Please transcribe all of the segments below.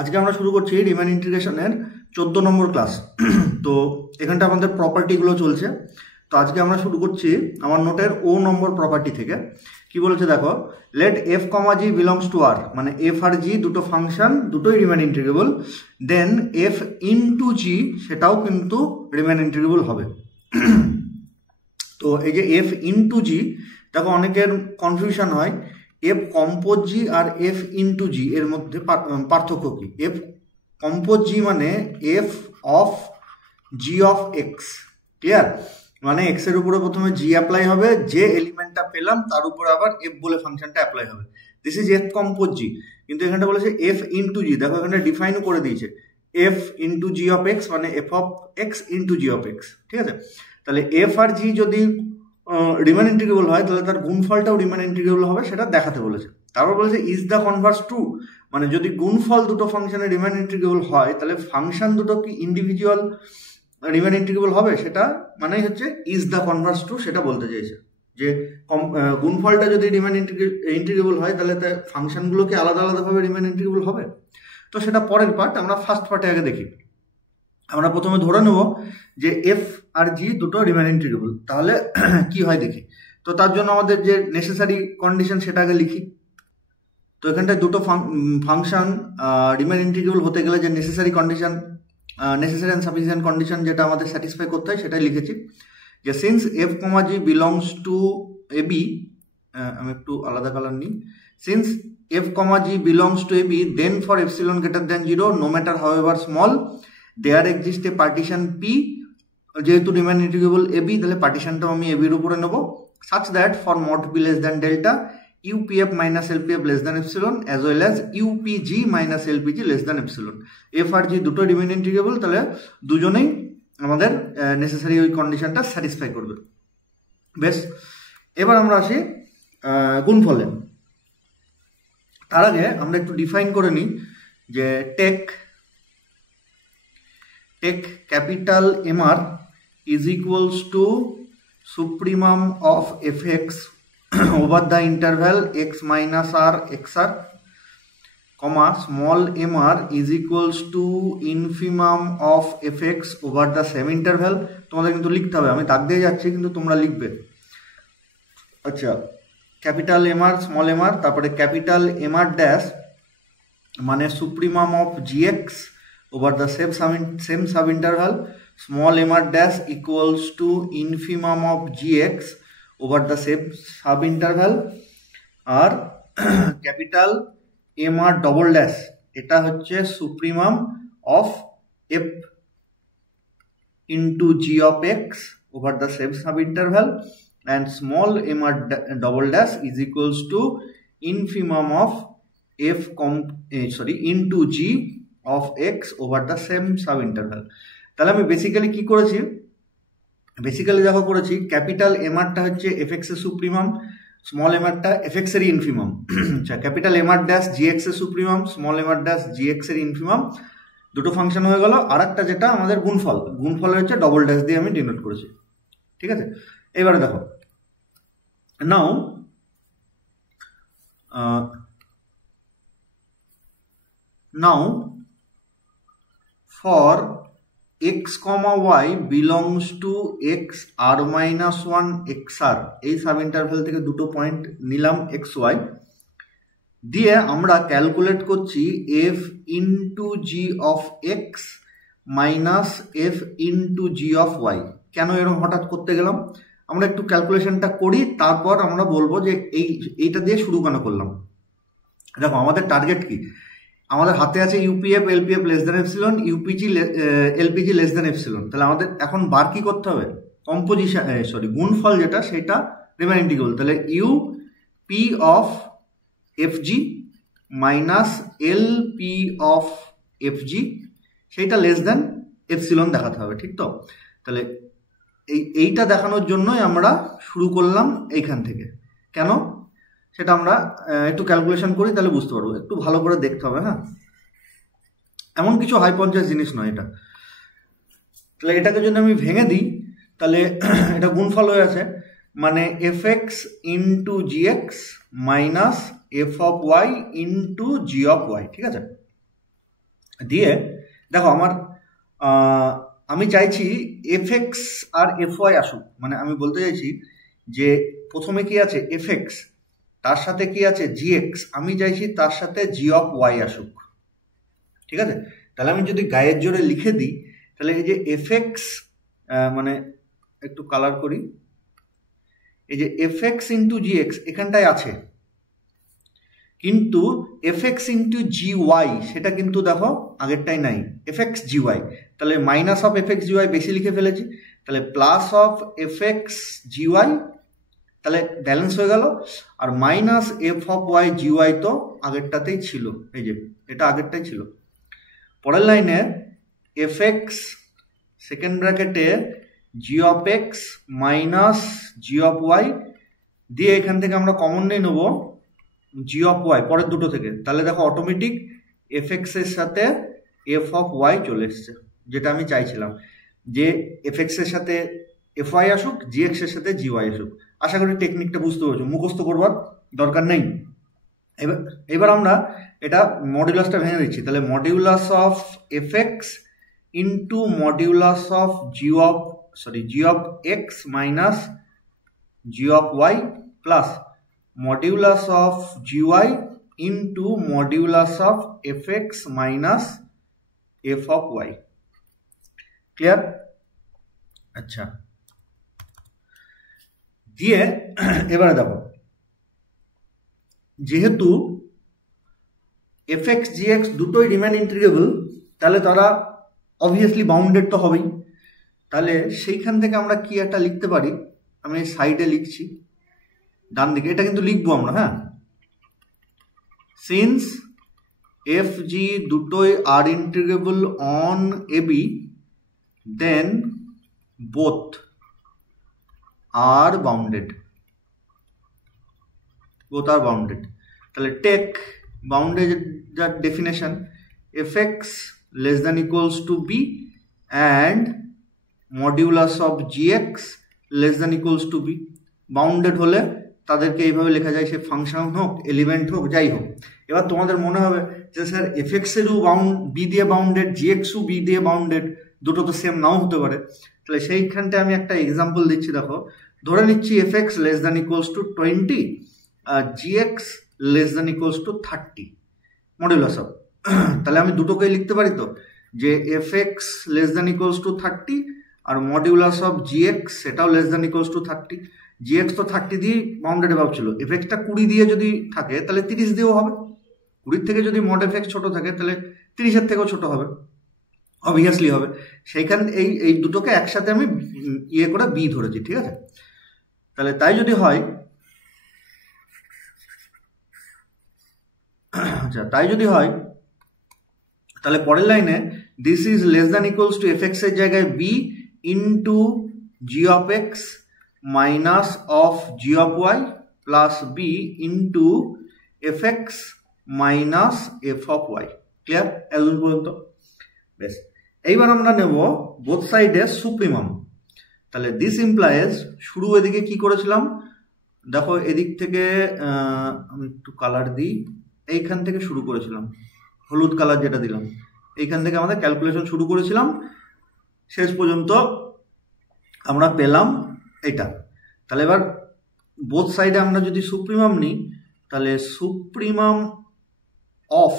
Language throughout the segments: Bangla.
আজকে আমরা শুরু করছি রিমান ইন্টিগ্রেশনের 14 নম্বর ক্লাস। তো এখানটা আমাদের প্রপার্টিগুলো চলছে। তো আজকে আমরা শুরু করছি আমার নোটের ও নম্বর প্রপার্টি থেকে। কি বলেছে দেখো, let f comma g belongs to R, মানে এফ আর জি দুটো ফাংশন, দুটোই Riemann integrable. Then f into g সেটাও কিন্তু রিমান ইন্টিগ্রেবল হবে। তো এই যে এফ ইনটু জি, দেখো অনেকের কনফিউশন হয় এফ কম্পোজ জি আর এফ ইনটু জি এর মধ্যে পার্থক্য কি। এফ কম্পোজ জি মানে f of g of x, clear? মানে এক্স এর উপরে প্রথমে জি অ্যাপ্লাই হবে, যে এলিমেন্টটা পেলাম তার উপরে আবার এফ বলে ফাংশনটা অ্যাপ্লাই হবে। দিস ইজ এফ কম্পোজ জি। কিন্তু এখানটা বলেছে এফ ইনটু জি, দেখো এখানে ডিফাইনও করে দিয়েছে f into g of x, মানে f of x into g of x, ঠিক আছে? তাহলে এফ আর জি যদি রিমান ইন্টিগ্রেবল হয় তাহলে তার গুণফলটাও রিমান ইন্টিগ্রেবল হবে, সেটা দেখাতে বলেছে। তারপর বলেছে ইজ দ্য কনভার্স ট্রু, মানে যদি গুণফল দুটো ফাংশনের রিমান ইন্টিগ্রেবল হয় তাহলে ফাংশন দুটো কি ইন্ডিভিজুয়াল রিমান ইন্টিগ্রেবল হবে, সেটা মানেই হচ্ছে ইজ দ্য কনভার্স ট্রু, সেটা বলতে চাইছে যে গুণফলটা যদি রিমান ইন্টিগ্রেবল হয় তাহলে ফাংশনগুলোকে আলাদা আলাদাভাবে রিমান ইন্টিগ্রেবল হবে। তো সেটা পরের পার্ট, আমরা ফার্স্ট পার্টে আগে দেখি। আমরা প্রথমে ধরে নেব যে এফ আর জি দুটো রিমান ইন্টিগ্রেবল, তাহলে কি হয় দেখি। তো তার জন্য আমাদের যে নেসেসারি কন্ডিশন সেটা আগে লিখি। তো এখানটায় দুটো ফাংশন রিমান ইন্টিগ্রেবল হতে গেলে যে necessary condition, necessary and sufficient condition যেটা আমাদের স্যাটিসফাই করতে হয় সেটাই লিখেছি। যে since f comma g belongs to a b, আমি একটু আলাদা কালার নিই, since f comma g belongs to a b then for epsilon greater than 0 no matter how ever small there exist a partition p, যেহেতু রিমান ইন্টিগ্রেবল এ বি তাহলে পার্টিশনটাও আমি এ বির উপরে নেব, such that for mod P less than delta UPF minus LPF less than epsilon as well as UPG minus LPG less than epsilon। F R G দুটো রিমেন ইন্টিগ্রেবল, তাহলে দুজনেই আমাদের নেসেসারি ওই কন্ডিশনটা স্যাটিসফাই করবে। বেশ, এবার আমরা আসি গুণফলে। তার আগে আমরা একটু ডিফাইন করে নিই যে take capital MR is equals to supremum of fx over the interval x minus r xr, comma small mr is equals to infimum of fx over the same interval। তোমাদের কিন্তু লিখতে হবে, আমি দাগ দিয়ে যাচ্ছি কিন্তু তোমরা লিখবে। আচ্ছা, ক্যাপিটাল mr স্মল mr, তারপরে ক্যাপিটাল mr ড্যাশ মানে supremum of gx over the same sub interval, small mr dash equals to infimum of gx over the same sub interval, আর ক্যাপিটাল mr ডবল ড্যাশ এটা হচ্ছে supremum of f into g of x over the same sub interval, and small mr double dash is equals to infimum of f into g of x over the same sub interval। তাহলে আমি বেসিক্যালি কি করেছি, বেসিক্যালি দেখো করেছি ক্যাপিটাল এমআরটা হচ্ছে এফএক্স এর সুপ্রিমাম, স্মল এমআরটা এফএক্স এর ইনফিমাম। আচ্ছা, ক্যাপিটাল এমআর ড্যাশ জিএক্স এর supremum, small MR dash GX এর ইনফিমাম, দুটো ফাংশন হয়ে গেল। আর একটা যেটা আমাদের গুণফলের হচ্ছে ডবল ড্যাশ দিয়ে আমি ডিনোট করেছি, ঠিক আছে? এবারে দেখো, নাও for x comma y belongs to x r minus 1 xr, এই সাব ইন্টারভেল থেকে দুটো পয়েন্ট নিলাম x y দিয়ে আমরা ক্যালকুলেট করছি f into g of x minus f into g of y. কেন এরকম হঠাৎ করতে গেলাম, আমরা একটু ক্যালকুলেশনটা করি, তারপর আমরা বলবো যে এইটা দিয়ে শুরু কেন করলাম। দেখো আমাদের টার্গেট কি, আমাদের হাতে আছে UPF LPF less than epsilon, LPG less than epsilon. তাহলে আমাদের এখন বার কি করতে হবে, কম্পোজিশন গুণফল যেটা সেটা রিমান ইন্টিগ্রেবল, তাহলে U P of FG minus l P of FG সেইটা লেস দেন এপসিলন দেখাতে হবে, ঠিক তো? তাহলে এইটা দেখানোর জন্যই আমরা শুরু করলাম এইখান থেকে। কেন সেটা আমরা একটু ক্যালকুলেশন করি, তাহলে বুঝতে পারবো। একটু ভালো করে দেখতে হবে, হ্যাঁ, এমন কিছু হাইপঞ্চাস জিনিস নয় এটা। তাহলে এটাকে যদি আমি ভেঙে দিই তাহলে এটা গুণফল হয়ে আছে, মানে f x into g x minus f of y into g of y, ঠিক আছে? দিয়ে দেখো আমার আমি চাইছি এফএক্স আর এফওয়াই আসুক, মানে আমি বলতে চাইছি যে প্রথমে কি আছে এফএক্স, তার সাথে কি আছে জিএক্স, আমি চাইছি তার সাথে জি অফ ওয়াই আসুক। ঠিক আছে, তাহলে আমি যদি গায়ের জোরে লিখে দিই, তাহলে এই যে এফএক্স, মানে একটু কালার করি, এই যে এফএক্স ইন্টু জিএক্স এখানটায় আছে, কিন্তু এফএক্স ইন্টু জি ওয়াই সেটা কিন্তু দেখো আগেরটাই নাই, এফএক্স জি ওয়াই, তাহলে minus of f x g y বেশি লিখে ফেলেছি, তাহলে plus of f x g y, তাহলে ব্যালেন্স হয়ে গেল, আর minus f of y g y তো আগেরটাতেই ছিল, এই যে এটা আগেরটাই ছিল। পরের লাইনে এফএক্স সেকেন্ড ব্র্যাকেটে g of x minus g of y দিয়ে এখান থেকে আমরা কমন নিয়ে নেবো জি অফ ওয়াই পরের দুটো থেকে, তাহলে দেখো অটোমেটিক এফএক্স এর সাথে এফ অফ ওয়াই চলে এসছে, যেটা আমি চাইছিলাম যে এফএক্স এর সাথে এফ ওয়াই আসুক, জিএক্স এর সাথে জি ওয়াই আসুক। আশা করি টেকনিকটা বুঝতে পারছো, মুখস্থ করবার দরকার নেই। এবার আমরা এটা মডিউলাসটা ভেঙে দিচ্ছি, তাহলে modulus of f x into modulus of g of x minus g of y plus modulus of g y into modulus of f x minus f of y. Clear? আচ্ছা, দিয়ে এবারে দেখো যেহেতু এফ এক্স জি এক্স দুটোই রিমেন ইন্টিগ্রেবল, তাহলে তারা অবভিয়াসলি বাউন্ডেড তো হবেই, তাহলে সেইখান থেকে আমরা কি একটা লিখতে পারি, আমি সাইডে লিখছি ডান দিকে, এটা কিন্তু লিখবো আমরা, হ্যাঁ, সিন্স এফ জি দুটোই R integrable on a b then both are bounded, তাহলে টেক বাউন্ডেড যার definition f x less than equals to b and modulus of g x less than equals to b. Bounded হলে তাদেরকে এইভাবে লেখা যায়, সে ফাংশন হোক এলিমেন্ট হোক যাই হোক। এবার তোমাদের মনে হবে যে স্যার এফ এক্সেরও বি দিয়ে বাউন্ডেড, জি এক্সও বি দিয়ে বাউন্ডেড, দুটো তো সেম নাও হতে পারে। তাহলে সেইখানটায় আমি একটা এক্সাম্পল দিচ্ছি, দেখো ধরে নিচ্ছি f x less than equals to 20 আর g x less than equals to 30 modulus of, তাহলে আমি দুটোকেই লিখতে পারি তো, যে f x less than equals to 30 আর মডিউলাস অফ জি এক্স সেটাও less than equals to 30। G x তো 30 দিয়ে বাউন্ডেড অ্যাবাভ ছিল, এফ এক্সটা 20 দিয়ে যদি থাকে তাহলে 30 দিয়েও হবে, 20 থেকে যদি মড এফ এক্স ছোট থাকে তাহলে 30-এর থেকেও ছোট হবে, অবভিয়াসলি হবে। সেইখান এই দুটোকে একসাথে আমি ইয়ে করে বি ধরেছি, ঠিক আছে? তাহলে তাই যদি হয়, আচ্ছা তাই যদি হয় তাহলে পরের লাইনে this is less than equals to f x এর জায়গায় b into g of x minus of g of y plus b into f x minus f of y. Clear এতদূর পর্যন্ত? বেশ, এইবার আমরা নেব বোথ সাইডে সুপ্রিমাম। তাহলে দিস ইমপ্লাইজ, শুরু এদিকে কি করেছিলাম দেখো, এদিক থেকে আমি একটু কালার দিই, এইখান থেকে শুরু করেছিলাম, হলুদ কালার যেটা দিলাম, এইখান থেকে আমাদের ক্যালকুলেশন শুরু করেছিলাম, শেষ পর্যন্ত আমরা পেলাম এটা। তাহলে এবার বোথ সাইডে আমরা যদি সুপ্রিমাম নিই, তাহলে supremum of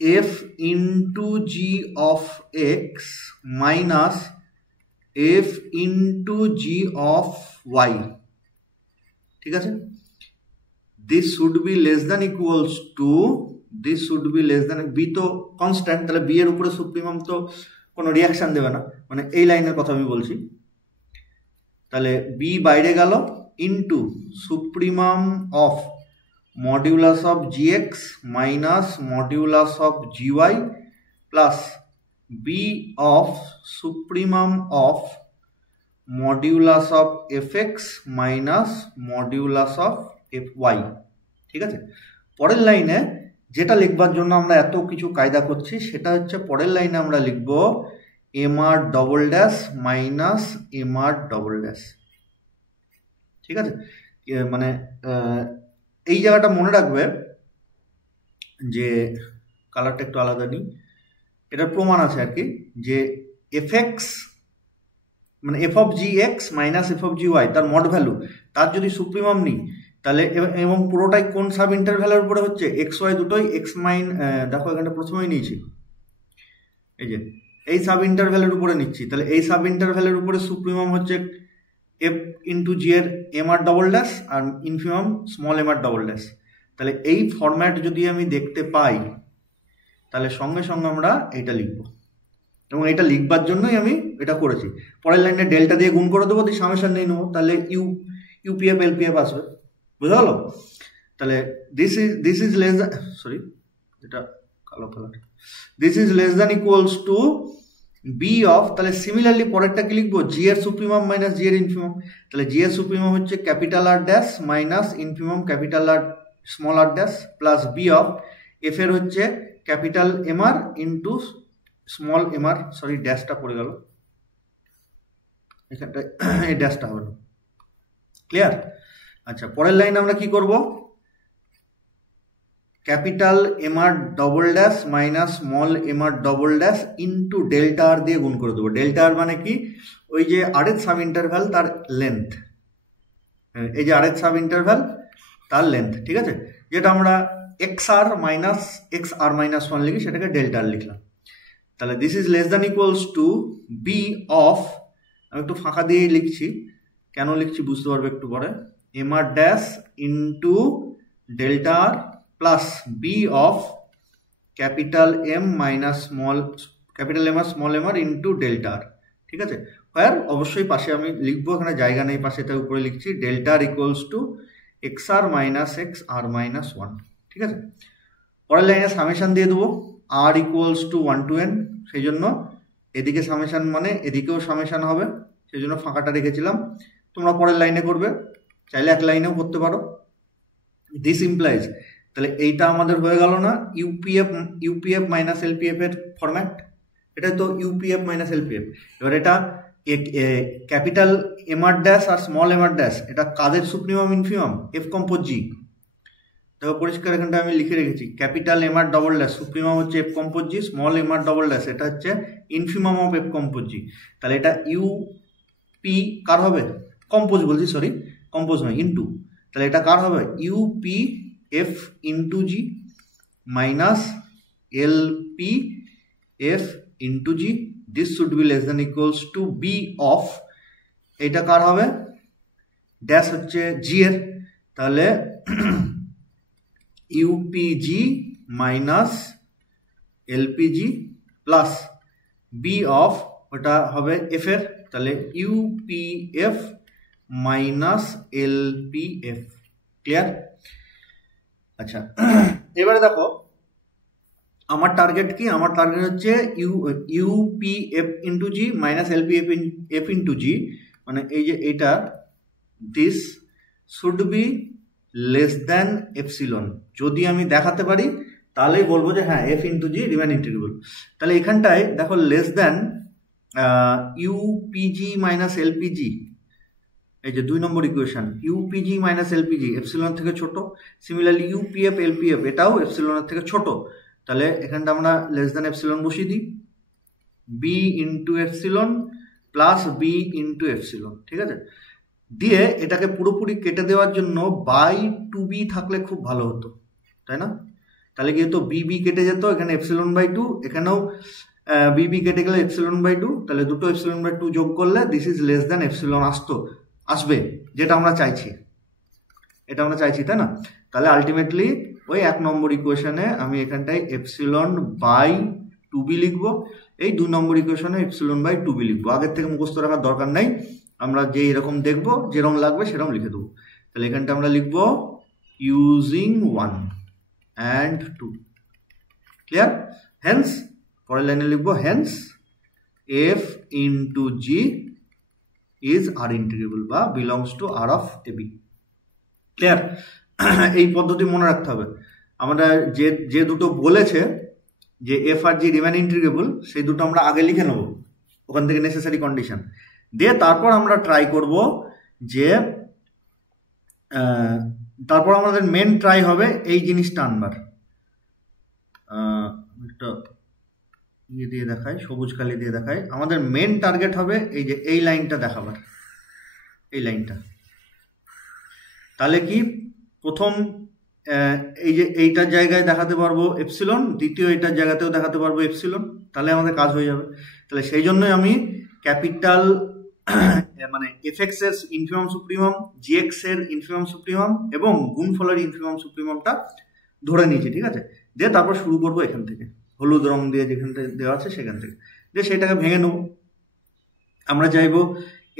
f into g of x minus f into g of y, ঠিক আছে? This should be less than equals to, this should be less than, b তো কনস্ট্যান্ট, তাহলে বি এর উপরে সুপ্রিমাম তো কোনো রিয়াকশন দেবে না, মানে এই লাইনের কথা আমি বলছি। তাহলে বি বাইরে গেল into supremum of modulus of g x minus modulus of g y plus b of supremum of modulus of f x minus modulus of f y, ঠিক আছে? পরের লাইনে যেটা লিখবার জন্য আমরা এত কিছু কায়দা করছি সেটা হচ্ছে, পরের লাইনে আমরা লিখব M r double dash minus M r double dash, ঠিক আছে? মানে এই জায়গাটা মনে রাখবে যে কালারটা একটু আলাদা নিই, এটার প্রমাণ আছে আর কি, যে এফ এক্স মানে f of g x minus f of g y তার মড ভ্যালু, তার যদি সুপ্রিমাম নিই তাহলে, এবং পুরোটাই কোন সাব ইন্টারভ্যালের উপরে হচ্ছে, এক্স ওয়াই দুটোই এক্স মাইন, দেখো এখানটা প্রথমেই নিয়েছি, এই যে এই সাব ইন্টারভ্যালের উপরে নিচ্ছি, তাহলে এই সাব ইন্টারভ্যালের উপরে সুপ্রিমাম হচ্ছে এফ ইন্টু জি এর এম আর ডবল ড্যাশ আর infimum small m r double dash. তাহলে এই ফরম্যাট যদি আমি দেখতে পাই তাহলে সঙ্গে সঙ্গে আমরা এইটা লিখবো, এবং এটা লিখবার জন্যই আমি এটা করেছি। পরের লাইনে ডেল্টা দিয়ে গুণ করে দেবো, দিয়ে সামেশন নিয়ে নেবো, তাহলে ইউপিএফ এলপিএফ আসবে, বুঝা গেল? তাহলে this is less than, sorry এটা কালো colour, this is less than equals to b of, তাহলে সিমিলারলি পরেরটা কি লিখবো, জি এর সুপ্রিমাম মাইনাস জি এর ইনফিমাম। তাহলে জি এর সুপ্রিমাম হচ্ছে capital r dash minus infimum capital r small r dash plus b of f এর হচ্ছে capital M r into small m r, sorry ড্যাশটা পড়ে গেল এখানটায়, এই ড্যাশটা হবে না, ক্লিয়ার? আচ্ছা, পরের লাইন আমরা কি করব, capital M r double dash minus small m r double dash into delta r দিয়ে গুণ করে দেবো। ডেল্টা আর মানে কি, ওই যে আরেক সাব ইন্টারভ্যাল তার লেন্থ, এই যে আরেক সাব ইন্টারভ্যাল তার লেন্থ, ঠিক আছে, যেটা আমরা এক্স আর মাইনাস ওয়ান লিখি, সেটাকে ডেল্টা আর লিখলাম। তাহলে this is less than equals to b of, আমি একটু ফাঁকা দিয়ে লিখছি, কেন লিখছি বুঝতে পারবে একটু পরে, m r dash into delta r plus b of capital M minus capital M r small m r into delta r, ঠিক আছে। হোয়ার অবশ্যই পাশে আমি লিখবো, এখানে জায়গা নেই পাশে, তাই উপরে লিখছি delta r equals to x r minus x r minus one, ঠিক আছে। পরের লাইনে সামেশন দিয়ে দেবো, r equals to 1 to n, সেই জন্য এদিকে সামেশন মানে এদিকেও সামেশন হবে, সেই জন্য ফাঁকাটা রেখেছিলাম। তোমরা পরের লাইনে করবে, চাইলে এক লাইনেও করতে পারো। দিস ইমপ্লাইজ, তাহলে এইটা আমাদের হয়ে গেল না ইউপিএফ মাইনাস এলপিএফ এর ফরম্যাট, এটা তো ইউপিএফ মাইনাস এলপিএফ। এবার এটা ক্যাপিটাল এম আর ড্যাশ আর স্মল এম আর ড্যাশ, এটা কাদের সুপ্রিমাম ইনফিমাম, এফ কম্পোজ জি। দেখো পরিষ্কার এখানটা আমি লিখে রেখেছি, capital M r double dash supremum হচ্ছে এফ কম্পোজ জি, small m r double dash এটা হচ্ছে ইনফিমাম অফ এফ কম্পোজ জি। তাহলে এটা ইউপি কার হবে, কম্পোজ বলছি, সরি কম্পোজ নয়, ইন্টু, তাহলে এটা কার হবে, UP f into g minus LP f into g, this should be less than equals to b of, এটা কার হবে, ড্যাশ হচ্ছে জি এর, তাহলে UPG minus LPG plus b of, ওটা হবে এফ এর, তাহলে ইউপিএফ মাইনাস এলপিএফ, ক্লিয়ার? আচ্ছা, এবারে দেখো আমার টার্গেট কি, আমার টার্গেট হচ্ছে UPF into g minus LPF into g, মানে এই যে এটা, this should be less than epsilon. যদি আমি দেখাতে পারি তাহলেই বলবো যে হ্যাঁ f into g Riemann integrable. তাহলে এখানটায় দেখো less than UPG minus LPG, এই যে 2 নম্বর equation, UPG minus LPG epsilon থেকে ছোট, সিমিলারলি ইউপিএফ এলপিএফ এটাও এপসিলনের থেকে ছোট, তাহলে এখানটা আমরা লেস দ্যান এপসিলন বসিয়ে দিই, b into epsilon plus b into epsilon, ঠিক আছে। দিয়ে এটাকে পুরোপুরি কেটে দেওয়ার জন্য বাই টু বি থাকলে খুব ভালো হতো, তাই না? তাহলে কি হতো, বিবি কেটে যেত, এখানে এপসিলন বাই টু, এখানেও বিবি কেটে গেলে এপসিলন বাই টু, তাহলে দুটো এপসিলন বাই টু যোগ করলে this is less than epsilon আসবে, যেটা আমরা চাইছি, এটা আমরা চাইছি, তাই না? তাহলে আলটিমেটলি ওই 1 নম্বর ইকুয়েশনে আমি এখানটায় এপসিলন বাই টু বি লিখবো, এই 2 নম্বর ইকুয়েশনে এপসিলন বাই টু বি লিখবো। আগের থেকে মুখস্থ রাখার দরকার নাই, আমরা যে এরকম দেখবো যেরকম লাগবে সেরকম লিখে দেবো। তাহলে এখানটা আমরা লিখবো ইউজিং 1 and 2, ক্লিয়ার? হেন্স পরের লাইনে লিখবো, hence f into g is R integrable বা belongs to R of a b, clear? এই পদ্ধতি মনে রাখতে হবে। আমরা যে দুটো বলেছে যে এফ আর জি রিমেন ইন্টিগ্রেবল, সেই দুটো আমরা আগে লিখে নেব, ওখান থেকে নেসেসারি কন্ডিশন দিয়ে তারপর আমরা ট্রাই করব যে, তারপর আমাদের মেন ট্রাই হবে এই জিনিসটা আনবার, একটা ইয়ে দিয়ে দেখায়, সবুজ কালি দিয়ে দেখায়। আমাদের মেন টার্গেট হবে এই যে এই লাইনটা দেখাবার, এই লাইনটা। তাহলে কি প্রথম এই যে এইটার জায়গায় দেখাতে পারবো এপসিলন, দ্বিতীয় এইটার জায়গাতেও দেখাতে পারবো এপসিলন, তাহলে আমাদের কাজ হয়ে যাবে। তাহলে সেই জন্যই আমি ক্যাপিটাল মানে এফএক্স এর ইনফিমাম সুপ্রিমাম, জিএক্স এর ইনফিমাম সুপ্রিমাম এবং গুণফলের ইনফিমাম সুপ্রিমামটা ধরে নিয়েছি, ঠিক আছে। দিয়ে তারপর শুরু করবো এখান থেকে, হলুদ রং দিয়ে যেখান থেকে দেওয়া আছে সেখান থেকে, দিয়ে সেটাকে ভেঙে নেবো। আমরা চাইবো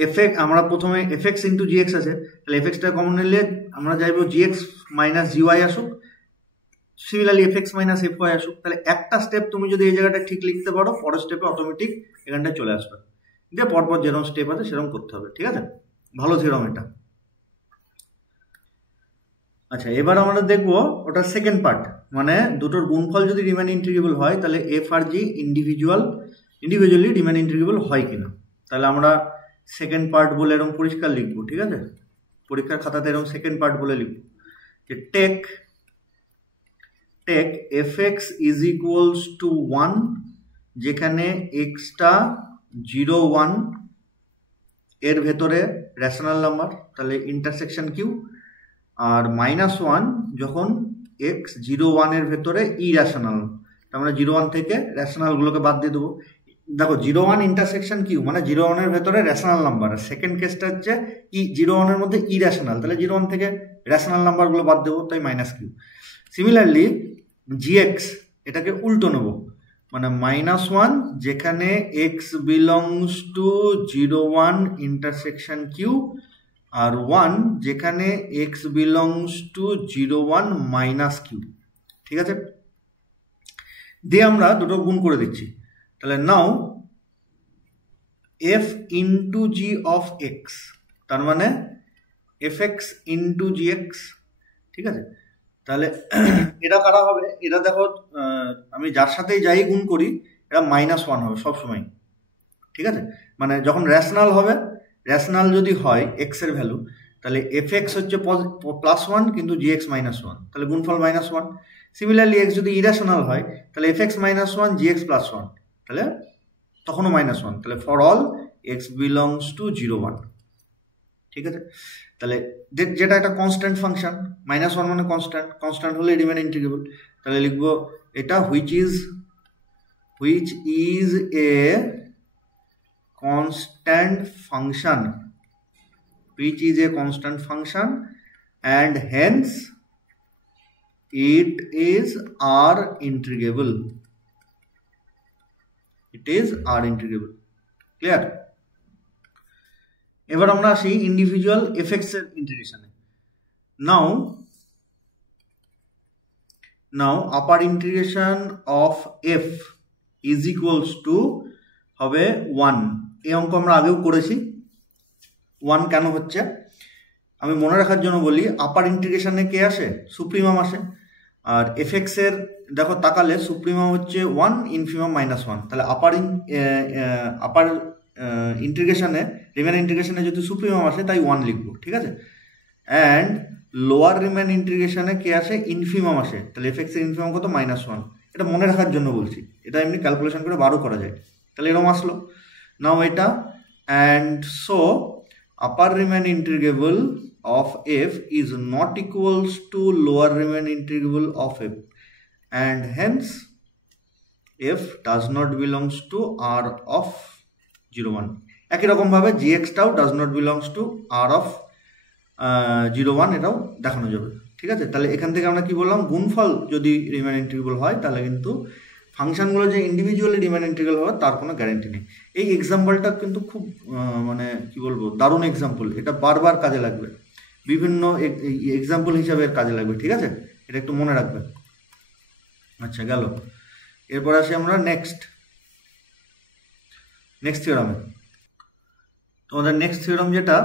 এফএক্স, আমরা প্রথমে এফএক্স ইন্টু জিএক্স আছে, তাহলে এফএক্সটা কমন নিলে আমরা চাইবো জিএক্স মাইনাস জিওয়াই আসুক, সিমিলারলি এফএক্স মাইনাস এফওয়াই আসুক। তাহলে একটা স্টেপ তুমি যদি এই জায়গাটা ঠিক লিখতে পারো, পরের স্টেপে অটোমেটিক এখানটায় চলে আসবে। দিয়ে পরপর যেরকম স্টেপ আছে সেরকম করতে হবে, ঠিক আছে। ভালো থিওরাম এটা। আচ্ছা, এবার আমরা দেখবো ওটার সেকেন্ড পার্ট, মানে দুটোর গুণফল যদি রিমেন ইন্টিগ্রেবল হয় তাহলে এফ আর জি ইন্ডিভিজুয়ালি রিমেন ইন্টিগ্রেবল হয় কিনা। তাহলে আমরা সেকেন্ড পার্ট বলে এরকম পরিষ্কার লিখবো, ঠিক আছে। পরীক্ষার খাতাতে এরকম সেকেন্ড পার্ট বলে লিখবো যে take f x is equals to 1, যেখানে এক্সটা 0, 1 এর ভেতরে রেশনাল নাম্বার, তাহলে ইন্টারসেকশন কিউ, আর -1 যখন এক্স 0, 1 এর ভেতরে ইরেশনাল, আমরা 0, 1 থেকে রেশনালগুলোকে বাদ দিয়ে দেবো। দেখো 0, 1 ইন্টারসেকশন কিউ মানে 0, 1 এর ভেতরে রেশনাল নাম্বার, আর সেকেন্ড কেসটা হচ্ছে 0, 1 এর মধ্যে ইরেশনাল, তাহলে 0, 1 থেকে রেশনাল নাম্বারগুলো বাদ দেবো, তাই -কিউ। সিমিলারলি জিএক্স এটাকে উল্টো নেব, মানে -1 যেখানে x belongs to 0, 1 intersection Q, আর 1 যেখানে এক্স বিলংস টু 0, 1 -কিউ, ঠিক আছে। দিয়ে আমরা দুটো গুণ করে দিচ্ছি, তাহলে now f into g of x, তার মানে f x into g x, ঠিক আছে। তাহলে এটা কারা হবে, এটা দেখো আমি যার সাথেই যাই গুণ করি এটা -1 হবে সবসময়, ঠিক আছে। মানে যখন রেশনাল হবে, রেশনাল যদি হয় এক্স এর ভ্যালু, তাহলে এফ এক্স হচ্ছে +1 কিন্তু জি এক্স -1, তাহলে গুণফল -1। সিমিলারলি এক্স যদি ইরেশনাল হয় তাহলে এফ এক্স -1 জি এক্স +1, তাহলে তখনও -1, তাহলে for all x belongs to 0, 1, ঠিক আছে। তাহলে যেটা একটা কনস্ট্যান্ট ফাংশন, -1 মানে কনস্ট্যান্ট হলে রিমেন ইন্টিগ্রেবল, তাহলে লিখবো এটা which is a constant function and hence it is R integrable. Clear? এবার আমরা আসি ইন্ডিভিজুয়াল এফএক্স এর ইন্টিগ্রেশনে। Now upper integration of f is equals to হবে 1। এই অঙ্ক আমরা আগেও করেছি। 1 কেন হচ্ছে আমি মনে রাখার জন্য বলি, আপার ইন্টিগ্রেশনে কে আসে, সুপ্রিমাম আসে, আর এফএক্স এর দেখো তাকালে সুপ্রিমাম হচ্ছে 1, ইনফিমাম -1, তাহলে আপার ইন্টিগ্রেশনে রিমেন ইন্টিগ্রেশনে যদি সুপ্রিমাম আসে তাই 1 লিখবো, ঠিক আছে। অ্যান্ড লোয়ার রিমেন ইন্টিগ্রেশনে কে আসে, ইনফিমাম আসে, তাহলে এফএক্স এর ইনফিমাম কত, -1। এটা মনে রাখার জন্য বলছি, এটা এমনি ক্যালকুলেশন করে বারও করা যায়, তাহলে এরকম আসলো। নাও এটা, and so upper remain integrable of f is not equals to lower Riemann integral of f, and hence f does not belongs to R of 0, 1. একই রকম ভাবে gx টাও does not belongs to R of 0, 1 এটাও দেখানো যাবে, ঠিক আছে। তাহলে এখান থেকে আমরা কি বললাম, গুণফল যদি রিমেন ইন্টিগ্রেবল হয় তাহলে কিন্তু ফাংশনগুলো যে ইন্ডিভিজুয়ালি রিমেন ইন্টিগ্রেবল হবে তার কোনো গ্যারান্টি নেই। এই এক্সাম্পলটা কিন্তু খুব মানে কি বলবো, দারুণ এক্সাম্পল, এটা বারবার কাজে লাগবে, বিভিন্ন এক্সাম্পল হিসাবে এর কাজে লাগবে, ঠিক আছে, এটা একটু মনে রাখবেন। আচ্ছা গেল, এরপর আসি আমরা নেক্সট থিওরামে। তোমাদের নেক্সট থিওরাম যেটা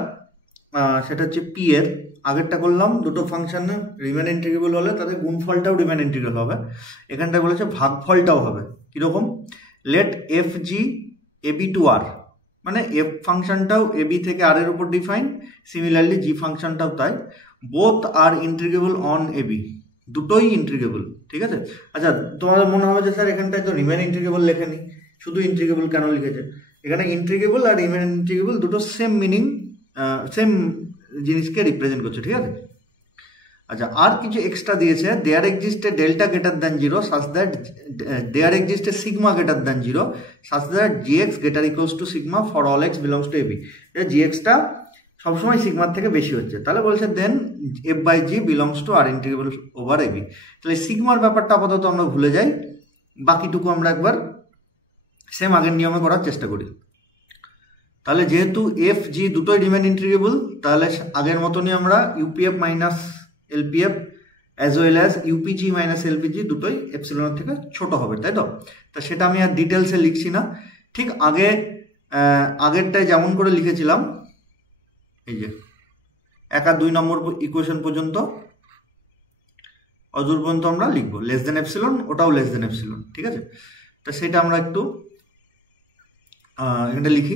সেটা হচ্ছে পি এর, আগেরটা করলাম দুটো ফাংশন রিমেন ইন্টিগ্রেবল হলে তাদের গুণফলটাও রিমেন ইন্টিগ্রেবল হবে, এখানটা বলেছে ভাগফলটাও হবে। কীরকম, late F G A B two R, মানে এফ ফাংশনটাও এ বি থেকে আর এর উপর ডিফাইন, সিমিলারলি জি ফাংশনটাও তাই, both are integrable on a b, দুটোই ইন্টিগ্রেবল, ঠিক আছে। আচ্ছা, তোমাদের মনে হবে যে স্যার এখানটায় তো রিমেন ইন্টিগ্রেবল লেখেনি, শুধু ইন্টিগ্রেবল কেন লিখেছে? এখানে ইন্টিগ্রেবল আর রিমেন ইন্টিগ্রেবল দুটো সেম মিনিং, সেম জিনিসকে রিপ্রেজেন্ট করছে, ঠিক আছে। আচ্ছা, আর কিছু এক্সট্রা দিয়েছে, there exist a delta greater than zero such that there exist a sigma greater than zero such that g x greater equals to sigma for all x belongs to a b. জিএক্সটা সবসময় সিগমার থেকে বেশি হচ্ছে, তাহলে বলছে then f by g belongs to R integrable over a b. তাহলে সিগমার ব্যাপারটা আপাতত আমরা ভুলে যাই, বাকিটুকু আমরা একবার সেম আগের নিয়মে করার চেষ্টা করি। তাহলে যেহেতু এফ জি দুটোই রিমেন ইন্টিগ্রেবল, তাহলে আগের মতনই আমরা UPF minus LPF as well as UPG minus LPG দুটোই এপসিলনের থেকে ছোট হবে, তাই তো? তা সেটা আমি আর ডিটেলসে লিখছি না, ঠিক আগেরটায় যেমন করে লিখেছিলাম, এই যে 1 আর 2 নম্বর ইকুয়েশন পর্যন্ত অদূর পর্যন্ত আমরা লিখবো লেস দেন এপসিলন, ওটাও লেস দেন এপসিলন, ঠিক আছে। তা সেটা আমরা একটু এটা লিখি,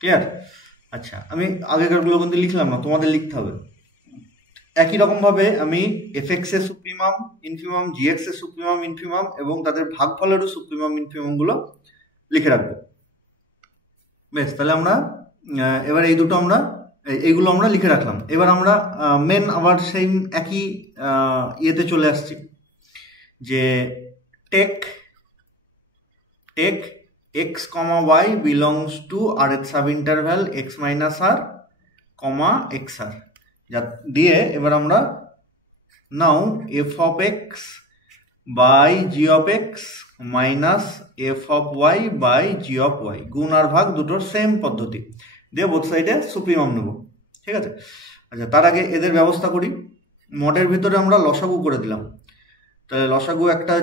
ক্লিয়ার? আচ্ছা, আমি আগেকারগুলো কিন্তু লিখলাম না, তোমাদের লিখতে হবে। একই রকমভাবে আমি এফএক্স এর সুপ্রিমাম ইনফিমাম, জিএক্স এর সুপ্রিমাম ইনফিমাম এবং তাদের ভাগফলেরও সুপ্রিমাম ইনফিমামগুলো লিখে রাখবো। বেশ, তাহলে আমরা এবার এইগুলো আমরা লিখে রাখলাম। এবার আমরা মেন আবার সেই একই ইয়েতে চলে আসছি, যে take x comma y belongs to R এর sub interval x minus r comma x r, যা দিয়ে এবার আমরা now f of x by g of x minus f of y by g of y, গুণ আর ভাগ দুটোর সেম পদ্ধতি দিয়ে বোথ সাইডে সুপ্রিমাম নেব, ঠিক আছে। আচ্ছা, তার আগে এদের ব্যবস্থা করি। মডের ভিতরে আমরা লসাগু করে দিলাম, তাহলে লসাগু একটা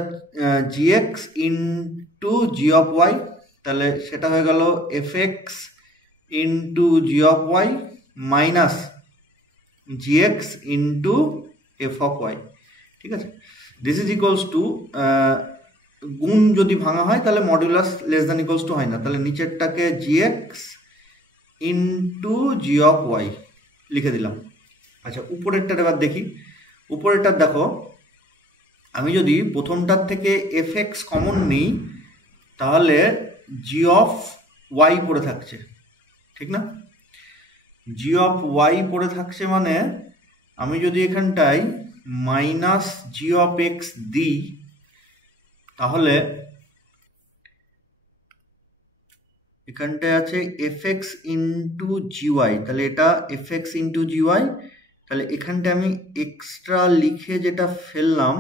g x into g of y, তাহলে সেটা হয়ে গেল f x into g of y minus g x into f of y, ঠিক আছে। দিস ইজ ইকুয়ালস টু, গুণ যদি ভাঙা হয় তাহলে modulus less than equals to হয় না, তাহলে নিচেরটাকে g x into g of y লিখে দিলাম। আচ্ছা, উপরেরটা এবার দেখি। উপরেরটা দেখো, আমি যদি প্রথমটার থেকে এফ এক্স কমন নিই তাহলে জি অফ ওয়াই পড়ে থাকছে, ঠিক না? জি অফ ওয়াই পড়ে থাকছে মানে আমি যদি এখানটায় মাইনাস জি অফ এক্স দিই তাহলে এখানটায় আছে f x into g y, তাহলে এটা f x into g y, তাহলে এখানটায় আমি এক্সট্রা লিখে যেটা ফেললাম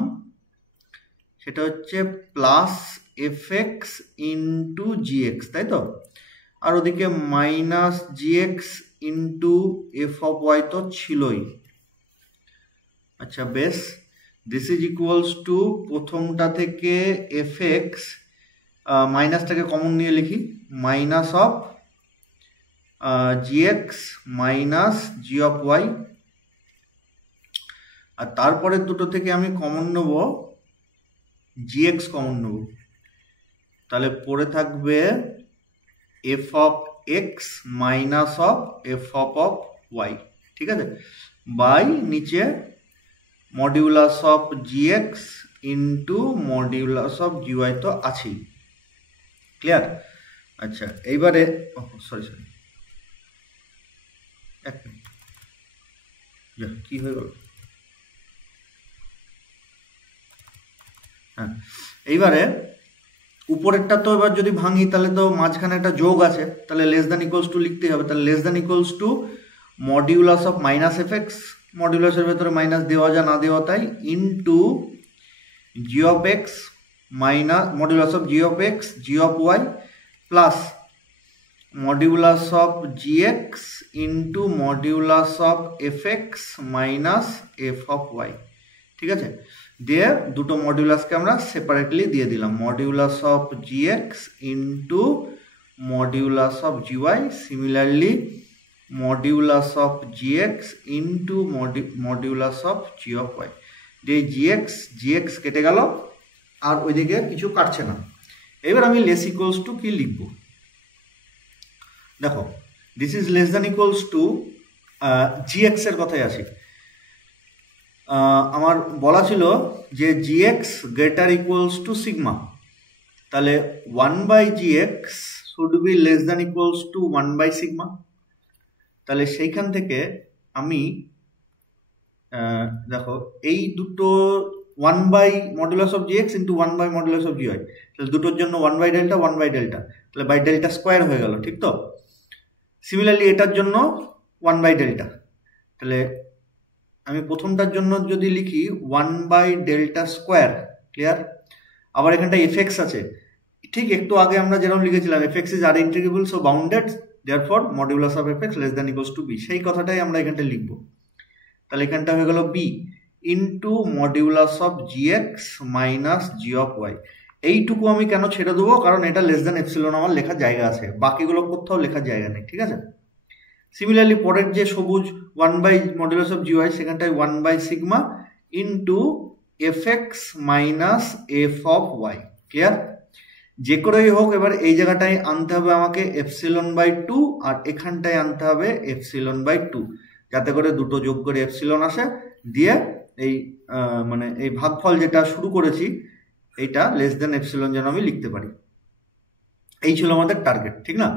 সেটা হচ্ছে plus f x into g x, তাই তো? আর ওদিকে minus g x into f of y তো ছিলই। আচ্ছা, বেশ, দিস ইজ ইকুয়ালস টু প্রথমটা থেকে এফ এক্স, মাইনাসটাকে কমন নিয়ে লিখি, minus of g x minus g of y, আর তারপরে দুটো থেকে আমি কমন নেব জি এক্স কমন নেব, তাহলে পড়ে থাকবে f of x minus of f of y, ঠিক আছে, বাই নিচে modulus of g x into modulus of g y তো আছেই, ক্লিয়ার? আচ্ছা, এইবারে সরি এক মিনিট, কি হয়ে গেল? হ্যাঁ, এইবারে উপরেরটা তো এবার যদি ভাঙি তাহলে তো মাঝখানে একটা যোগ আছে, তাহলে লেস দ্যান ইকুয়ালস টু লিখতেই হবে, তাহলে less than equals to modulus of minus f x, মডিউলাসের ভেতরে মাইনাস দেওয়া যা না দেওয়া তাই, into g of x minus modulus of g of x g of y plus modulus of g x into modulus of f x minus f of y, ঠিক আছে। দিয়ে দুটো মডিউলাসকে আমরা সেপারেটলি দিয়ে দিলাম, modulus of g x into modulus of g y, similarly modulus of g x into modulus of g of y. যে জি এক্স কেটে গেল আর ওইদিকে কিছু কাটছে না। এবার আমি লেস ইকুয়ালস টু কি লিখব? দেখো, this is less than equals two G x এর কথায় আসি। আমার বলা ছিল যে GX greater equals to sigma, তাহলে 1/gx should be less than equals two 1/sigma। তাহলে সেইখান থেকে আমি দেখো এই দুটো 1/modulus of gx into 1/modulus of gy, তাহলে দুটোর জন্য 1/delta 1/delta, তাহলে বাই ডেল্টা স্কোয়ার হয়ে গেল, ঠিক তো? সিমিলারলি এটার জন্য 1/delta, তাহলে আমি প্রথমটার জন্য যদি লিখি 1/delta স্কোয়ার, ক্লিয়ার? আবার এখানটা এফএক্স আছে, ঠিক একটু আগে আমরা যেরকম লিখেছিলাম f x is R integrable so bounded therefore modulus of f x less than equals to b, সেই কথাটাই আমরা এখানটা লিখবো। তাহলে এখানটা হয়ে গেল b into modulus of g x minus g of y. এইটুকু আমি কেন ছেড়ে দেবো, কারণ এটা লেস দ্যান এপসিলন আমার লেখার জায়গা আছে, বাকিগুলো কোথাও লেখার জায়গা নেই, ঠিক আছে? সিমিলারলি পরের যে সবুজ 1/modulus of gy, সেখানটায় 1/sigma into f x minus f of y, clear? যে করেই হোক এবার এই জায়গাটায় আনতে হবে আমাকে ε/2 আর এখানটায় আনতে হবে ε/2, যাতে করে দুটো যোগ করে এপসিলন আসে, দিয়ে এই মানে এই ভাগফল যেটা শুরু করেছি এইটা লেস দেন এপসিলন যেন আমি লিখতে পারি। এই ছিল আমাদের টার্গেট, ঠিক না?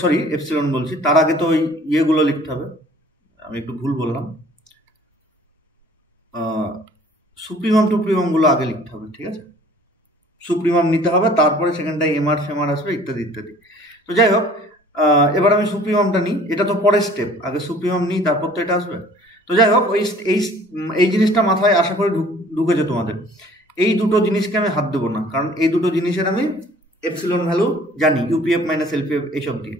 সরি, এপসিলন বলছি, তার আগে তো ওই ইয়েগুলো লিখতে হবে, আমি একটু ভুল বললাম, সুপ্রিমাম টুপ্রিমামগুলো আগে লিখতে হবে, ঠিক আছে? সুপ্রিমাম নিতে হবে, তারপরে সেখানটায় এমআর ফেমার আসবে ইত্যাদি ইত্যাদি। তো যাই হোক, এবার আমি সুপ্রিমামটা নিই, এটা তো পরের স্টেপ, আগে সুপ্রিমাম নিই তারপর তো এটা আসবে। তো যাই হোক, এই জিনিসটা মাথায় আশা করে ঢুকেছে তোমাদের। এই দুটো জিনিসকে আমি হাত দেবো না, কারণ এই দুটো জিনিসের আমি এপসিলন ভ্যালু জানি, ইউপিএফ মাইনাস এলপিএফ এইসব দিয়ে।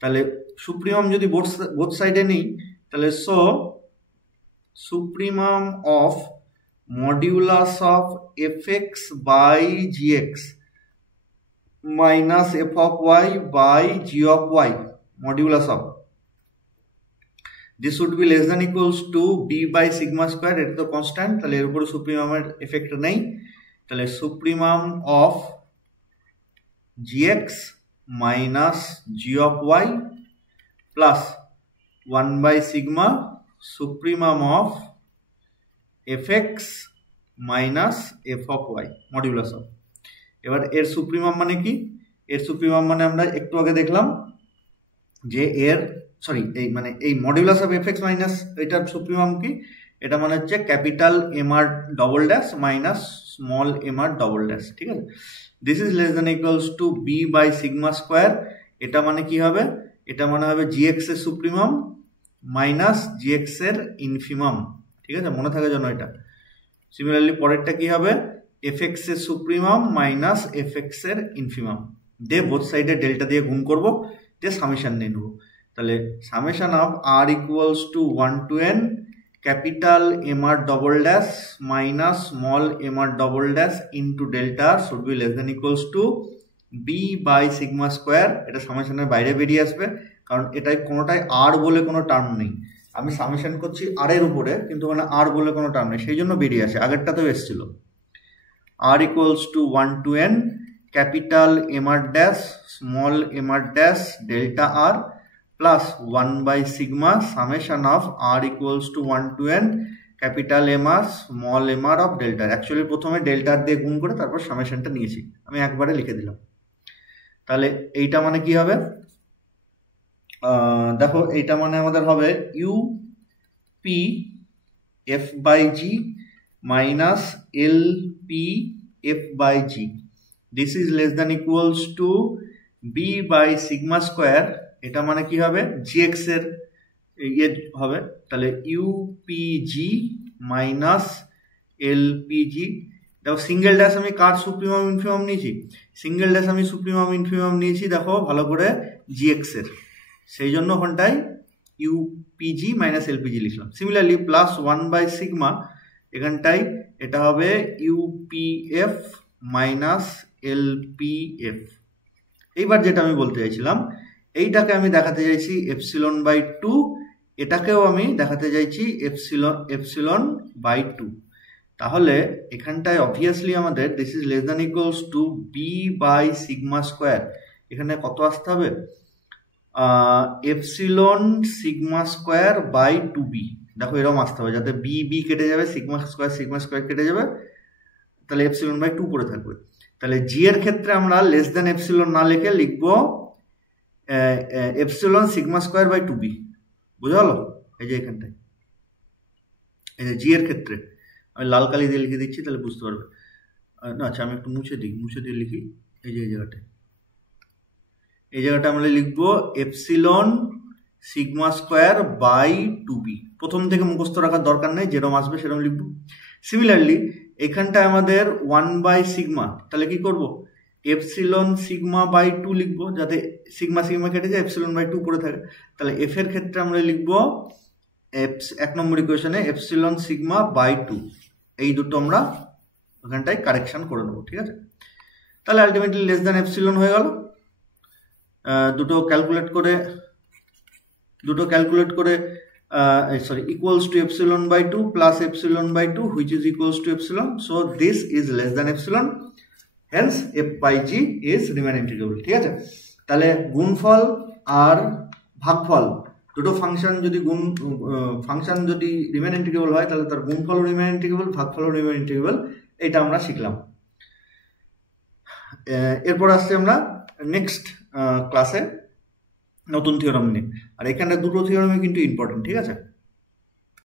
তাহলে সুপ্রিমাম যদি বোথ সাইডে নিই, তাহলে so supremum of modulus of fx by gx minus f of y by g of y modulus of this would be less than equals to b by sigma square, এটা তো কনস্ট্যান্ট, তাহলে এর উপরে সুপ্রিমামের এফেক্ট নেই, তাহলে supremum of gx minus g of y plus 1/sigma supremum of fx minus f of y modulus of. এবার এর সুপ্রিমাম মানে কি? এর সুপ্রিমাম মানে আমরা একটু আগে দেখলাম যে এর এই মানে এই modulus of f x minus এটার সুপ্রিমাম কি? এটা মানে হচ্ছে capital M r double dash minus small m r double dash, ঠিক আছে? This is less than equals to b by sigma square. এটা মানে কি হবে? এটা মানে হবে জিএক্স এর সুপ্রিমাম মাইনাস জিএক্স এর ইনফিমাম, ঠিক আছে? মনে থাকে যেন এটা। সিমিলারলি পরেরটা কি হবে? এফ এক্স এর সুপ্রিমাম মাইনাস এফ এক্স এর ইনফিমাম, দিয়ে বোথ সাইডে ডেল্টা দিয়ে গুণ করবো, দিয়ে সামেশন নিয়ে নেবো। তাহলে summation of r equals to 1 to n capital M r double dash minus small m r double dash into delta should be less than equals to b by sigma square. এটা সামেশনের বাইরে বেরিয়ে আসবে, কারণ এটাই কোনোটাই আর বলে কোনো টার্ম নেই। আমি সামেশন করছি আর এর উপরে, কিন্তু মানে আর বলে কোনো টার্ম নেই, সেই জন্য বেরিয়ে আসে, আগেরটাতেও এসেছিল। R equals to 1 to n capital M r dash small m r dash delta r plus 1/sigma summation of r equals to 1 to n capital M r small m r of delta. Actually প্রথমে ডেল্টার দিয়ে গুণ করে তারপর সামেশনটা নিয়েছি, আমি একবারে লিখে দিলাম। তাহলে এইটা মানে কি হবে? দেখো এইটা মানে আমাদের হবে u p f by g minus l p f by g. This is less than equals to b by sigma square. এটা মানে কি হবে? জিএক্স এর ইয়ে হবে, তাহলে ইউপিজি মাইনাস এলপিজি। দেখো সিঙ্গেল ড্যাশ আমি কার সুপ্রিমাম ইনফিমাম নিয়েছি? সিঙ্গেল ড্যাশ আমি সুপ্রিমাম ইনফিমাম নিয়েছি, দেখো ভালো করে, জিএক্স এর, সেই জন্য ওখানটায় ইউপিজি মাইনাস এলপিজি লিখলাম। সিমিলারলি প্লাস 1/sigma এখানটায় এটা হবে ইউপিএফ মাইনাস এলপিএফ। এইবার যেটা আমি বলতে চাইছিলাম, এইটাকে আমি দেখাতে চাইছি ε/2, এটাকেও আমি দেখাতে চাইছি ε/2। তাহলে এখানটায় অবভিয়াসলি আমাদের this is less than equals to b by sigma square. এখানে কত আসতে হবে? Epsilon sigma square by 2b, দেখো এরকম আসতে হবে, যাতে বি বি কেটে যাবে, সিগমা স্কোয়ার কেটে যাবে, তাহলে এপসিলন বাই 2 পড়ে থাকবে। তাহলে জি এর ক্ষেত্রে আমরা লেস দেন এপসিলন না লিখে লিখবো epsilon sigma square by 2b। বুঝা গেল? এই যে এখানটায়, এই যে জি এর ক্ষেত্রে আমি লাল কালি দিয়ে লিখে দিচ্ছি, তাহলে বুঝতে পারবে। না আচ্ছা, আমি একটু মুছে দিয়ে লিখি। এই যে এই জায়গাটা আমরা লিখবো epsilon sigma square by 2b। প্রথম থেকে মুখস্থ রাখার দরকার নেই, যেরকম আসবে সেরকম লিখবো। সিমিলারলি এখানটায় আমাদের 1 বাই সিগমা, তাহলে কি করব, এপসিলন সিগমা বাই 2 লিখবো, যাতে সিগমা কেটে যায়, এপসিলন বাই 2 পড়ে থাকে। তাহলে এফ এর ক্ষেত্রে আমরা লিখবো 1 নম্বর ইকুয়েশনে এপসিলন সিগমা বাই 2। এই দুটো আমরা ওখানটায় কারেকশন করে নেবো, ঠিক আছে? তাহলে আলটিমেটলি লেস দ্যান এপসিলন হয়ে গেল। দুটো ক্যালকুলেট করে equals to epsilon by 2 plus epsilon by 2 which is equals to epsilon, so this is less than epsilon, hence f by g is Riemann integrable। ঠিক আছে? তাহলে গুণফল আর ভাগফল দুটো ফাংশন যদি Riemann integrable হয়, তাহলে তার গুণফল Riemann integrable, ভাগফল Riemann integrable, এটা আমরা শিখলাম। এরপর আসছে আমরা নেক্সট ক্লাসে নতুন থিওরাম নিয়ে, আর এখানটা দুটো থিওরামই কিন্তু ইম্পর্টেন্ট, ঠিক আছে?